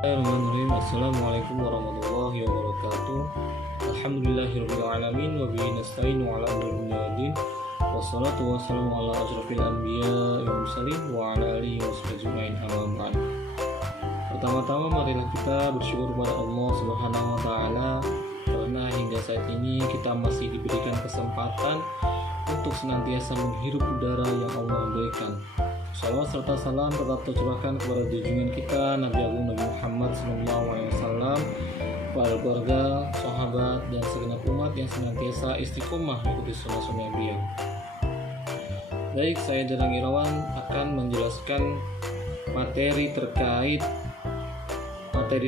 Bismillahirrahmanirrahim. Assalamualaikum warahmatullahi wabarakatuh. Alhamdulillahirabbil alamin wa bihi nasta'inu ala umuri dunya waddin. Wassalatu wassalamu ala asyrofil anbiya'i wal mursalin wa ala alihi washabihi ajmain, amma ba'd. Pertama-tama marilah kita bersyukur kepada Allah Subhanahu wa taala karena hingga saat ini kita masih diberikan kesempatan untuk senantiasa menghirup udara yang Allah berikan. Salawat serta salam tetap tercurahkan kepada junjungan kita Nabi Agung Nabi Muhammad SAW, kepada keluarga, sahabat, dan segenap umat yang senantiasa istiqomah mengikuti sunnah-sunnah beliau. Baik, saya Danang Irawan akan menjelaskan materi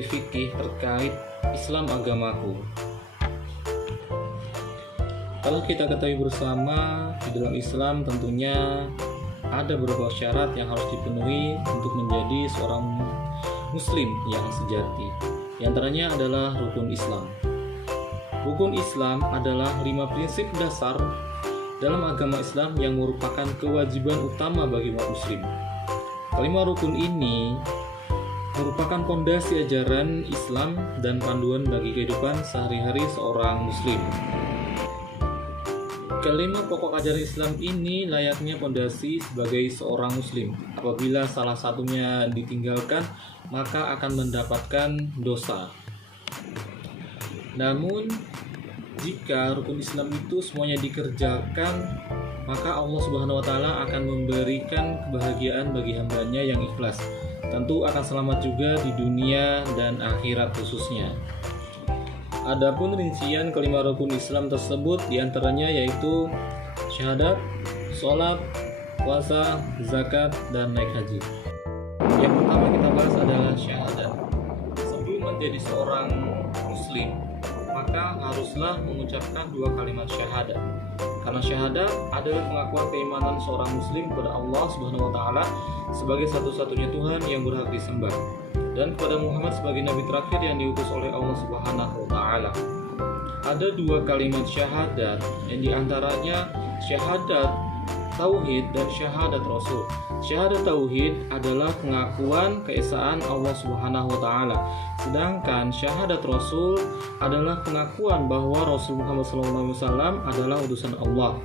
fikih terkait Islam agamaku. Kalau kita ketahui bersama, di dalam Islam tentunya ada beberapa syarat yang harus dipenuhi untuk menjadi seorang muslim yang sejati. Di antaranya adalah rukun Islam. Rukun Islam adalah 5 prinsip dasar dalam agama Islam yang merupakan kewajiban utama bagi umat muslim. Kelima rukun ini merupakan pondasi ajaran Islam dan panduan bagi kehidupan sehari-hari seorang muslim. Kelima pokok ajaran Islam ini layaknya pondasi sebagai seorang muslim. Apabila salah satunya ditinggalkan, maka akan mendapatkan dosa. Namun, jika rukun Islam itu semuanya dikerjakan, maka Allah Subhanahu wa taala akan memberikan kebahagiaan bagi hambanya yang ikhlas. Tentu akan selamat juga di dunia dan akhirat khususnya. Adapun rincian kelima rukun Islam tersebut diantaranya yaitu syahadat, sholat, puasa, zakat, dan naik haji. Yang pertama kita bahas adalah syahadat. Sebelum menjadi seorang muslim, maka haruslah mengucapkan 2 kalimat syahadat. Karena syahadat adalah pengakuan keimanan seorang muslim kepada Allah Subhanahu wa taala sebagai satu-satunya Tuhan yang berhak disembah, dan kepada Muhammad sebagai nabi terakhir yang diutus oleh Allah Subhanahu wa taala. Ada 2 kalimat syahadat yang diantaranya syahadat tauhid dan syahadat rasul. Syahadat tauhid adalah pengakuan keesaan Allah Subhanahu wa taala. Sedangkan syahadat rasul adalah pengakuan bahwa Rasul Muhammad SAW adalah utusan Allah.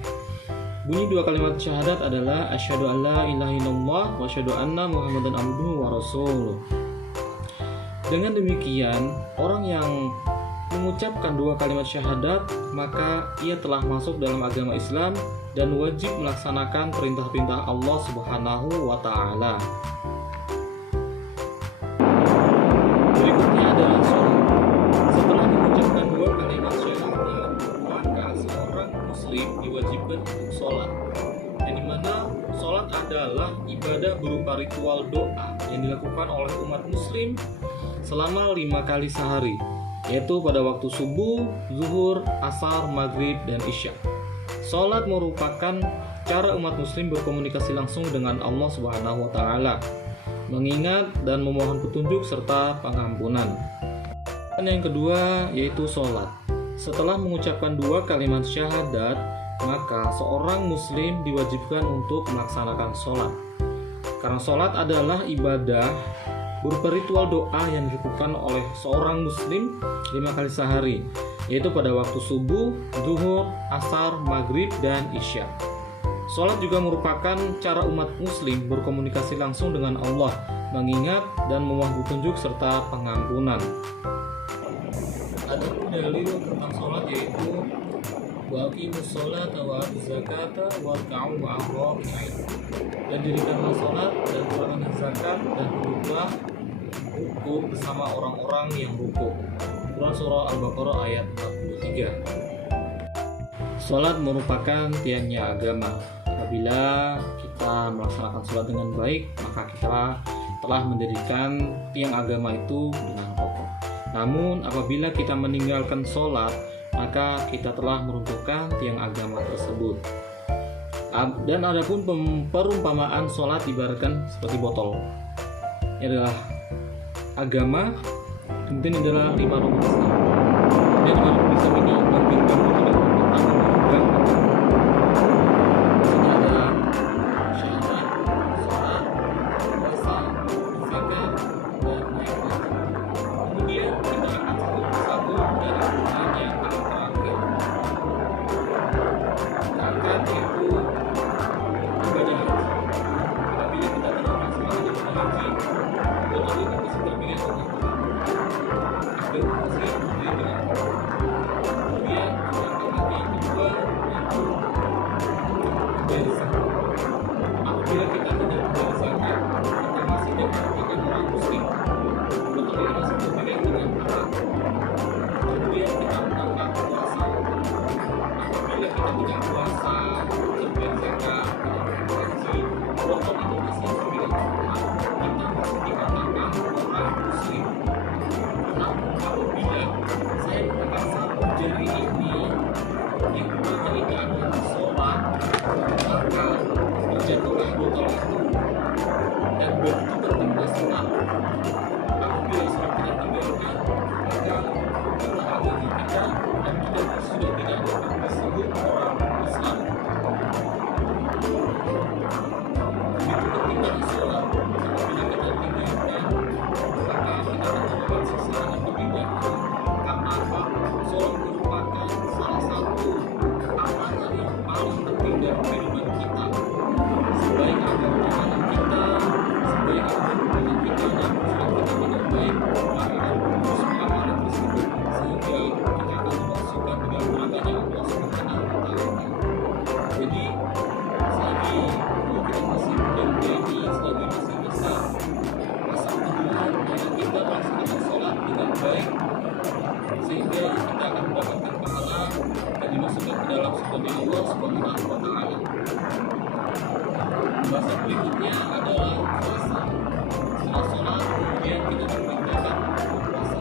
Bunyi 2 kalimat syahadat adalah asyhadu an la ilaha illallah wa asyhadu anna Muhammadan abduhu wa rasuluh. Dengan demikian, orang yang mengucapkan 2 kalimat syahadat, maka ia telah masuk dalam agama Islam dan wajib melaksanakan perintah-perintah Allah Subhanahu wa taala. Berikutnya adalah sholat. Setelah mengucapkan 2 kalimat syahadat, maka seorang muslim diwajibkan untuk sholat. Yang dimana sholat adalah ibadah berupa ritual doa yang dilakukan oleh umat muslim selama 5 kali sehari, yaitu pada waktu subuh, zuhur, asar, maghrib, dan isya. Salat merupakan cara umat muslim berkomunikasi langsung dengan Allah Subhanahu wa taala, mengingat dan memohon petunjuk serta pengampunan. Dan yang kedua yaitu salat. Setelah mengucapkan 2 kalimat syahadat, maka seorang muslim diwajibkan untuk melaksanakan salat. Karena salat adalah ibadah berupa ritual doa yang dilakukan oleh seorang muslim 5 kali sehari, yaitu pada waktu subuh, zuhur, asar, maghrib, dan isya. Salat juga merupakan cara umat muslim berkomunikasi langsung dengan Allah, mengingat dan memohon petunjuk serta pengampunan. Ada dalil tentang salat yaitu wa aqimus sholata wa atuz zakata warka'u ma'ar raki'in. Dan dirikanlah salat dan tunaikanlah zakat dan duduklah rukuk bersama orang-orang yang rukuk. Quran surah Al-Baqarah ayat 43. Salat merupakan tiangnya agama. Apabila kita melaksanakan salat dengan baik, maka kita telah mendirikan tiang agama itu dengan kokoh. Namun apabila kita meninggalkan salat, maka kita telah meruntuhkan tiang agama tersebut. Dan adapun perumpamaan sholat ibaratkan seperti botol. Ini adalah agama, kemudian ini adalah 5 rukun Islam. Dan 5 rukun Islam ini memberikan kepada pertama ada syahadat, sholat, puasa, zakat, dan naik haji. begitu pentingnya sholat. Apabila sholat kita tinggalkan, maka itulah agama kita dan kita sudah tidak dapat disebut orang Islam. Begitu pentingnya sholat, apabila kita tinggalkan, maka kita akan mendapat sisa yang berbeda. Karena apa? Sholat merupakan salah satu amalan yang paling penting dalam kehidupan kita. Sebaik apapun amalan kita, sebaik apapun hubungan kita dan sholat kita tidak baik, maka akan memutus amalan tersebut sehingga kita akan dimasukkan dengan nerakanya Allah Subhanahu wa Ta'ala. Jadi selagi kita masih muda ini, selagi masih bisa masa kemudian maka kita laksanakan sholat dengan baik sehingga kita akan mendapatkan pahala dan dimasukkan ke dalam surga Allah Subhanahu wa Ta'ala. Pembahasan berikutnya adalah puasa. Setelah sholat kemudian kita diperintahkan untuk puasa.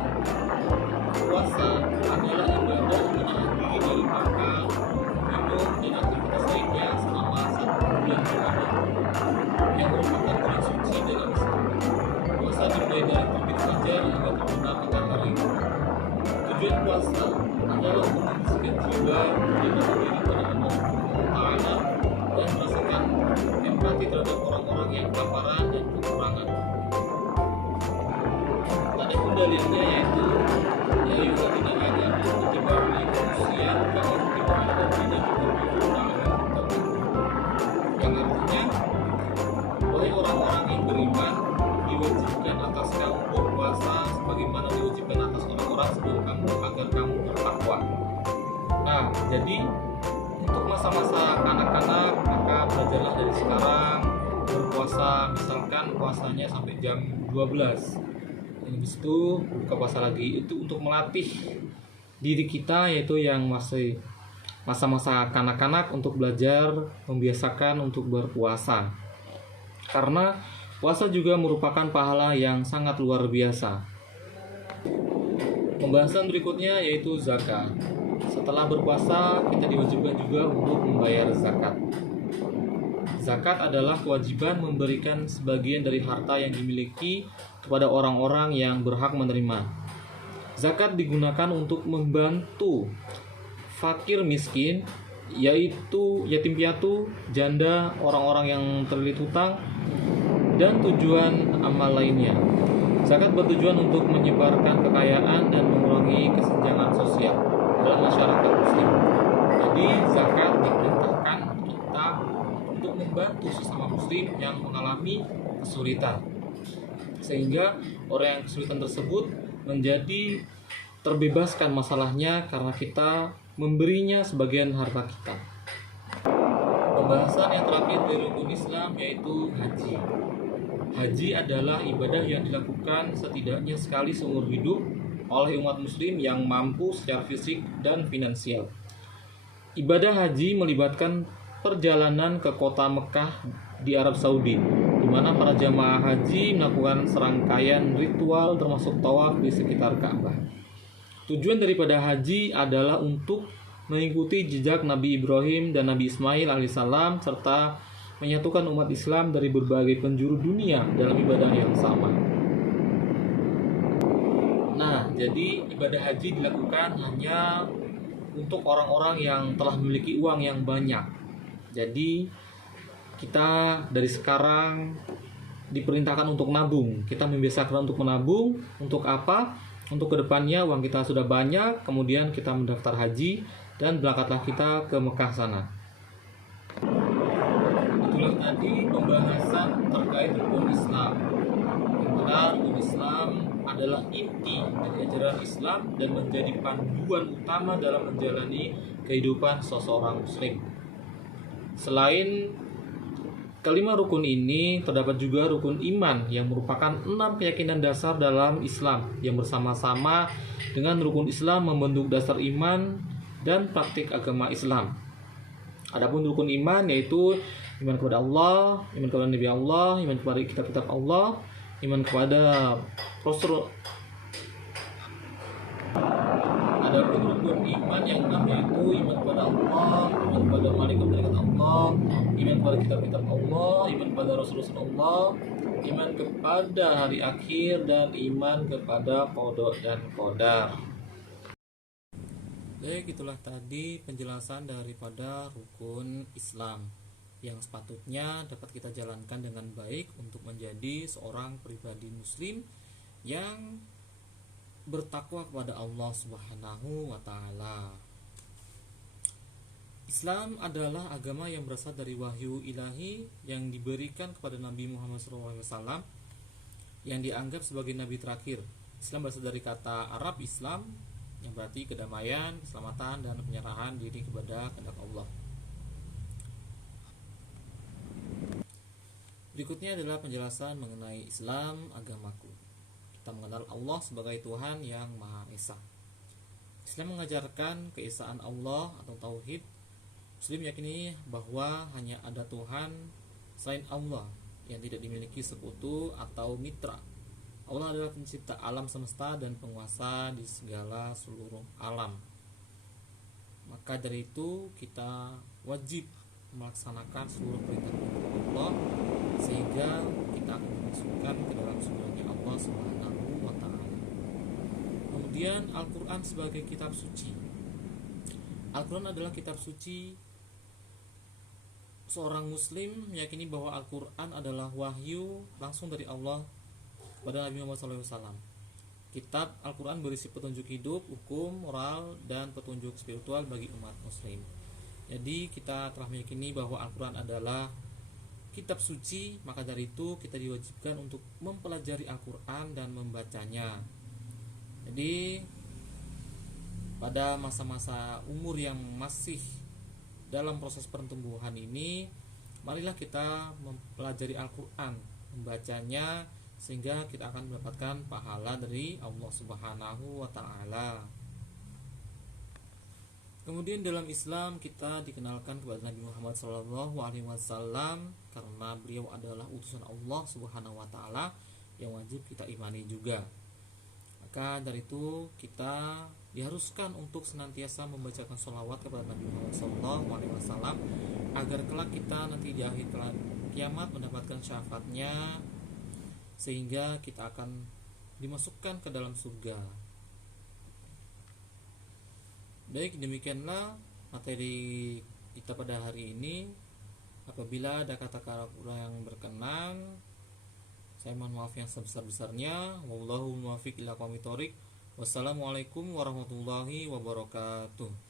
Puasa adalah ibadah menahan diri dari makan, minum, dan aktivitas lainnya selama 1 bulan Ramadan yang merupakan bulan suci dalam Islam. Puasa dimulai dari terbit fajar hingga terbenam matahari. Tujuan puasa adalah membersihkan jiwa, menjaga diri pada Allah Ta'ala, dan merasakan empati terhadap orang-orang yang kelaparan dan kekurangan. Adapun dalilnya yaitu ya ayyuhalladzina amanu kutiba alaikumus shiyam kama kutiba alal ladzina min qablikum la'allakum tattaqun. Yang artinya, oleh orang-orang yang beriman diwajibkan atas kamu berpuasa sebagaimana diwajibkan atas orang-orang sebelum kamu agar kamu bertakwa. Nah, jadi untuk masa-masa kanak-kanak maka belajarlah dari sekarang berpuasa, misalkan puasanya sampai jam 12. Habis itu buka puasa lagi, itu untuk melatih diri kita yaitu yang masih masa-masa kanak-kanak untuk belajar membiasakan untuk berpuasa. Karena puasa juga merupakan pahala yang sangat luar biasa. Pembahasan berikutnya yaitu zakat. Setelah berpuasa, kita diwajibkan juga untuk membayar zakat. Zakat adalah kewajiban memberikan sebagian dari harta yang dimiliki kepada orang-orang yang berhak menerima. Zakat digunakan untuk membantu fakir miskin, yaitu yatim piatu, janda, orang-orang yang terlilit hutang, dan tujuan amal lainnya. Zakat bertujuan untuk menyebarkan kekayaan dan mengurangi kesenjangan sosial dalam masyarakat muslim. Jadi zakat diperintahkan kita untuk membantu sesama muslim yang mengalami kesulitan, sehingga orang yang kesulitan tersebut menjadi terbebaskan masalahnya karena kita memberinya sebagian harta kita. Pembahasan yang terakhir dari rukun Islam yaitu haji. Haji adalah ibadah yang dilakukan setidaknya sekali seumur hidup oleh umat muslim yang mampu secara fisik dan finansial. Ibadah haji melibatkan perjalanan ke kota Mekah di Arab Saudi, di mana para jamaah haji melakukan serangkaian ritual termasuk tawaf di sekitar Ka'bah. Tujuan daripada haji adalah untuk mengikuti jejak Nabi Ibrahim dan Nabi Ismail alaihissalam serta menyatukan umat Islam dari berbagai penjuru dunia dalam ibadah yang sama. Nah, jadi ibadah haji dilakukan hanya untuk orang-orang yang telah memiliki uang yang banyak. Jadi kita dari sekarang diperintahkan untuk nabung. Kita membiasakan untuk menabung. Untuk apa? Untuk kedepannya uang kita sudah banyak, kemudian kita mendaftar haji dan berangkatlah kita ke Mekah sana. Itulah tadi pembahasan terkait rukun Islam. Yang benar, rukun Islam adalah inti dari ajaran Islam dan menjadi panduan utama dalam menjalani kehidupan seseorang muslim. Selain kelima rukun ini, terdapat juga rukun iman yang merupakan 6 keyakinan dasar dalam Islam yang bersama-sama dengan rukun Islam membentuk dasar iman dan praktik agama Islam. Adapun rukun iman yaitu iman kepada Allah, iman kepada Nabi Allah, iman kepada kitab-kitab Allah, iman kepada Rasul. Adapun rukun iman yang enam yaitu iman kepada Allah, iman kepada malaikat Allah, iman kepada kitab-kitab Allah, iman kepada Rasulullah Allah, iman kepada hari akhir, dan iman kepada qada dan qadar. Baik, itulah tadi penjelasan daripada rukun Islam yang sepatutnya dapat kita jalankan dengan baik untuk menjadi seorang pribadi muslim yang bertakwa kepada Allah Subhanahu wa taala. Islam adalah agama yang berasal dari wahyu ilahi yang diberikan kepada Nabi Muhammad SAW yang dianggap sebagai nabi terakhir. Islam berasal dari kata Arab Islam yang berarti kedamaian, keselamatan, dan penyerahan diri kepada kehendak Allah. Berikutnya adalah penjelasan mengenai Islam, agamaku. Kita mengenal Allah sebagai Tuhan yang Maha Esa. Islam mengajarkan keesaan Allah atau tauhid. Muslim yakini bahwa hanya ada Tuhan selain Allah yang tidak dimiliki sekutu atau mitra. Allah adalah pencipta alam semesta dan penguasa di segala seluruh alam. Maka dari itu kita wajib melaksanakan seluruh perintah-perintah Allah sehingga kita akan dimasukkan ke dalam surganya Allah Subhanahu wa taala. Kemudian Al-Qur'an sebagai kitab suci. Al-Quran adalah kitab suci. Seorang muslim meyakini bahwa Al-Quran adalah wahyu langsung dari Allah kepada Nabi Muhammad SAW. Kitab Al-Quran berisi petunjuk hidup, hukum, moral, dan petunjuk spiritual bagi umat muslim. Jadi kita telah meyakini bahwa Al-Quran adalah kitab suci, maka dari itu kita diwajibkan untuk mempelajari Al-Quran dan membacanya. Jadi pada masa-masa umur yang masih dalam proses pertumbuhan ini, marilah kita mempelajari Al-Quran, membacanya, sehingga kita akan mendapatkan pahala dari Allah Subhanahu wa ta'ala. Kemudian dalam Islam kita dikenalkan kepada Nabi Muhammad SAW karena beliau adalah utusan Allah Subhanahu wa ta'ala yang wajib kita imani juga. Maka dari itu kita diharuskan untuk senantiasa membacakan sholawat kepada Nabi Muhammad SAW agar kelak kita nanti di akhir kiamat mendapatkan syafaatnya sehingga kita akan dimasukkan ke dalam surga. Baik, demikianlah materi kita pada hari ini. Apabila ada kata-kata yang berkenan, saya mohon maaf yang sebesar-besarnya. Wallahu muwaffiq ila aqwamit thoriq. Wassalamualaikum warahmatullahi wabarakatuh.